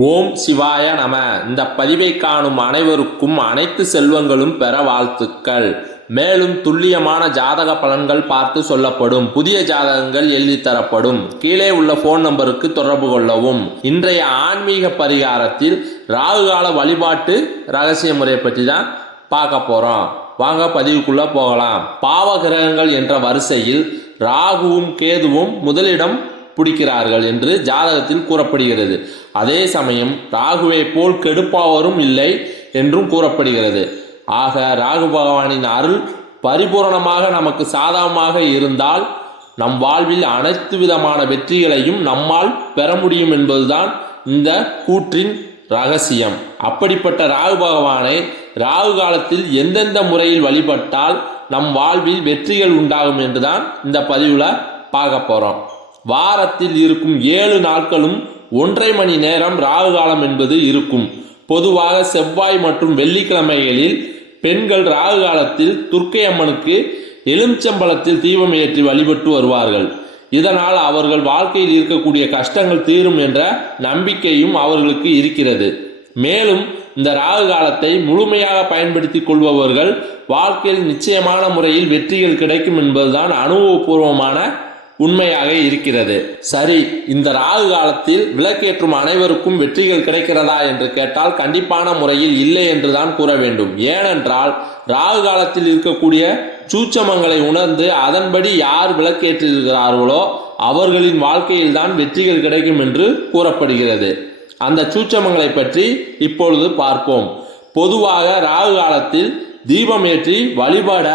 ஓம் சிவாய நம. இந்த பதிவை காணும் அனைவருக்கும் அனைத்து செல்வங்களும் பெற வாழ்த்துக்கள். மேலும் துல்லியமான ஜாதக பலன்கள் பார்த்து சொல்லப்படும். புதிய ஜாதகங்கள் எழுதி தரப்படும். கீழே உள்ள போன் நம்பருக்கு தொடர்பு கொள்ளவும். இன்றைய ஆன்மீக பரிகாரத்தில் ராகுகால வழிபாட்டு ரகசிய முறை பற்றி தான் பார்க்க போறோம். வாங்க பதிவுக்குள்ள போகலாம். பாவ கிரகங்கள் என்ற வரிசையில் ராகுவும் கேதுவும் முதலிடம் பிடிக்கிறார்கள் என்று ஜாதகத்தில் கூறப்படுகிறது. அதே சமயம் ராகுவை போல் கெடுப்பவரும் இல்லை என்றும் கூறப்படுகிறது. ஆக ராகு பகவானின் அருள் பரிபூரணமாக நமக்கு சாதகமாக இருந்தால் நம் வாழ்வில் அனைத்து விதமான வெற்றிகளையும் நம்மால் பெற முடியும் என்பதுதான் இந்த கூற்றின் ரகசியம். அப்படிப்பட்ட ராகு பகவானை ராகு காலத்தில் எந்தெந்த முறையில் வழிபட்டால் நம் வாழ்வில் வெற்றிகள் உண்டாகும் என்றுதான் இந்த பதிவில் பார்க்க போறோம். வாரத்தில் இருக்கும் 7 நாட்களும் 1.5 மணி நேரம் ராகு காலம் என்பது இருக்கும். பொதுவாக செவ்வாய் மற்றும் வெள்ளிக்கிழமைகளில் பெண்கள் ராகு காலத்தில் துர்க்கை அம்மனுக்கு எலுமிச்சம்பழத்தில் தீபம் ஏற்றி வழிபட்டு வருவார்கள். இதனால் அவர்கள் வாழ்க்கையில் இருக்கக்கூடிய கஷ்டங்கள் தீரும் என்ற நம்பிக்கையும் அவர்களுக்கு இருக்கிறது. மேலும் இந்த ராகு காலத்தை முழுமையாக பயன்படுத்தி கொள்பவர்கள் வாழ்க்கையில் நிச்சயமான முறையில் வெற்றிகள் கிடைக்கும் என்பதுதான் அனுபவபூர்வமான உண்மையாக இருக்கிறது. சரி, இந்த ராகு காலத்தில் விளக்கேற்றும் அனைவருக்கும் வெற்றிகள் கிடைக்கிறதா என்று கேட்டால் கண்டிப்பான முறையில் இல்லை என்றுதான் கூற வேண்டும். ஏனென்றால் ராகு காலத்தில் இருக்கக்கூடிய சூட்சமங்களை உணர்ந்து அதன்படி யார் விளக்கேற்றிருக்கிறார்களோ அவர்களின் வாழ்க்கையில் தான் வெற்றிகள் கிடைக்கும் என்று கூறப்படுகிறது. அந்த சூட்சமங்களை பற்றி இப்பொழுது பார்ப்போம். பொதுவாக ராகு காலத்தில் தீபம் ஏற்றி வழிபட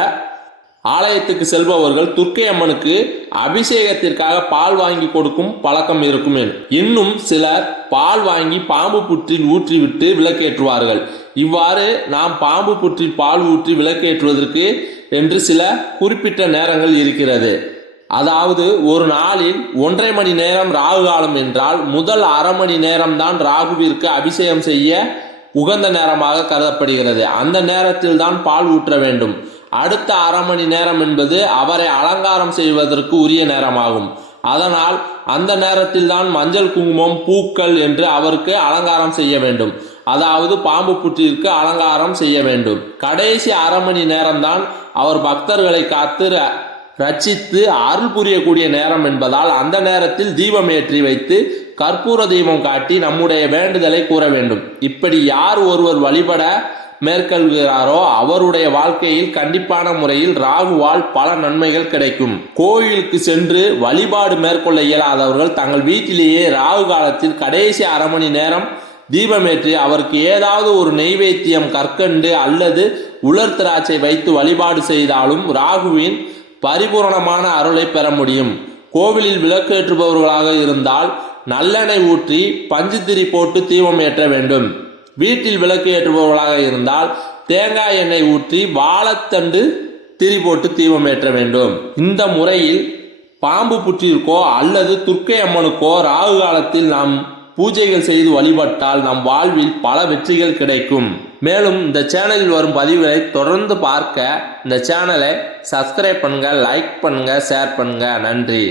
ஆலயத்துக்கு செல்பவர்கள் துர்க்கை அம்மனுக்கு அபிஷேகத்திற்காக பால் வாங்கி கொடுக்கும் பழக்கம் இருக்கும். இன்னும் சிலர் பால் வாங்கி பாம்பு புற்றில் ஊற்றிவிட்டு விளக்கேற்றுவார்கள். இவ்வாறு நாம் பாம்பு புற்றில் பால் ஊற்றி விளக்கேற்றுவதற்கு என்று சில குறிப்பிட்ட நேரங்கள் இருக்கிறது. அதாவது ஒரு நாளில் 1.5 மணி நேரம் ராகு காலம் என்றால் முதல் அரை மணி நேரம் தான் ராகுவிற்கு அபிஷேகம் செய்ய உகந்த நேரமாக கருதப்படுகிறது. அந்த நேரத்தில் தான் பால் ஊற்ற வேண்டும். அடுத்த அரை மணி நேரம் என்பது அவரை அலங்காரம் செய்வதற்கு உரிய நேரமாகும். அதனால் அந்த நேரத்தில் தான் மஞ்சள் குங்குமம் பூக்கள் என்று அவருக்கு அலங்காரம் செய்ய வேண்டும். அதாவது பாம்பு புற்றிற்கு அலங்காரம் செய்ய வேண்டும். கடைசி அரை மணி நேரம்தான் அவர் பக்தர்களை காத்து ரட்சித்து அருள் புரியக்கூடிய நேரம் என்பதால் அந்த நேரத்தில் தீபம் ஏற்றி வைத்து கற்பூர தீபம் காட்டி நம்முடைய வேண்டுதலை கூற வேண்டும். இப்படி யார் ஒருவர் வழிபட மேற்கொள்கிறாரோ அவருடைய வாழ்க்கையில் கண்டிப்பான முறையில் ராகுவால் பல நன்மைகள் கிடைக்கும். கோயிலுக்கு சென்று வழிபாடு மேற்கொள்ள இயலாதவர்கள் தங்கள் வீட்டிலேயே ராகு காலத்தில் கடைசி அரை மணி நேரம் தீபமேற்றி அவருக்கு ஏதாவது ஒரு நெய்வேத்தியம் கற்கண்டு அல்லது உலர் திராட்சை வைத்து வழிபாடு செய்தாலும் ராகுவின் பரிபூரணமான அருளை பெற முடியும். கோவிலில் விளக்கேற்றுபவர்களாக இருந்தால் நல்லெண்ணெய் ஊற்றி பஞ்சுத்திரி போட்டு தீபம் ஏற்ற வேண்டும். வீட்டில் விளக்கு ஏற்றுபவர்களாக இருந்தால் தேங்காய் எண்ணெய் ஊற்றி வாழைத்தண்டு திரி போட்டு தீபம் ஏற்ற வேண்டும். இந்த முறையில் பாம்பு புற்றிற்கோ அல்லது துர்க்கை அம்மனுக்கோ ராகு காலத்தில் நாம் பூஜைகள் செய்து வழிபட்டால் நம் வாழ்வில் பல வெற்றிகள் கிடைக்கும். மேலும் இந்த சேனலில் வரும் பதிவுகளை தொடர்ந்து பார்க்க இந்த சேனலை சப்ஸ்கிரைப் பண்ணுங்க, லைக் பண்ணுங்க, ஷேர் பண்ணுங்க. நன்றி.